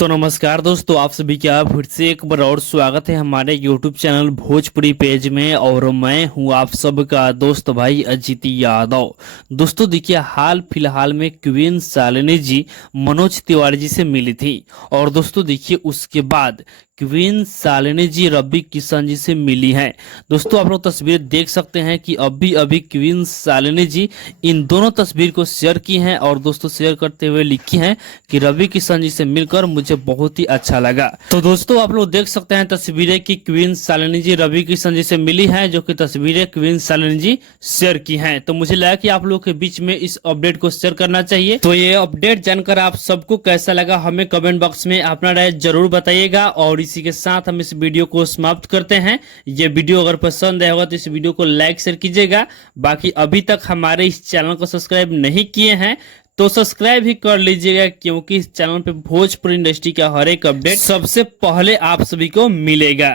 तो नमस्कार दोस्तों, आप सभी का फिर से एक बार और स्वागत है हमारे YouTube चैनल भोजपुरी पेज में। और मैं हूं आप सबका दोस्त भाई अजीत यादव। दोस्तों देखिए, हाल फिलहाल में क्वीन शालिनी जी मनोज तिवारी जी से मिली थी। और दोस्तों देखिए, उसके बाद क्वीन शालिनी जी रवि किशन जी से मिली हैं। दोस्तों आप लोग तस्वीर देख सकते हैं कि अभी अभी क्वीन शालिनी जी इन दोनों तस्वीर को शेयर की हैं। और दोस्तों शेयर करते हुए लिखी हैं कि रवि किशन जी से मिलकर मुझे बहुत ही अच्छा लगा। तो दोस्तों आप लोग देख सकते हैं तस्वीरें कि क्वीन शालिनी जी रवि किशन जी से मिली हैं, जो कि तस्वीरें क्वीन शालिनी जी शेयर की हैं। तो मुझे लगा कि आप लोग के बीच में इस अपडेट को शेयर करना चाहिए। तो ये अपडेट जानकर आप सबको कैसा लगा हमें कमेंट बॉक्स में अपना राय जरूर बताइएगा। और इसी के साथ हम इस वीडियो को समाप्त करते हैं। ये वीडियो अगर पसंद आया होगा तो इस वीडियो को लाइक शेयर कीजिएगा। बाकी अभी तक हमारे इस चैनल को सब्सक्राइब नहीं किए हैं तो सब्सक्राइब ही कर लीजिएगा, क्योंकि इस चैनल पे भोजपुरी इंडस्ट्री का हर एक अपडेट सबसे पहले आप सभी को मिलेगा।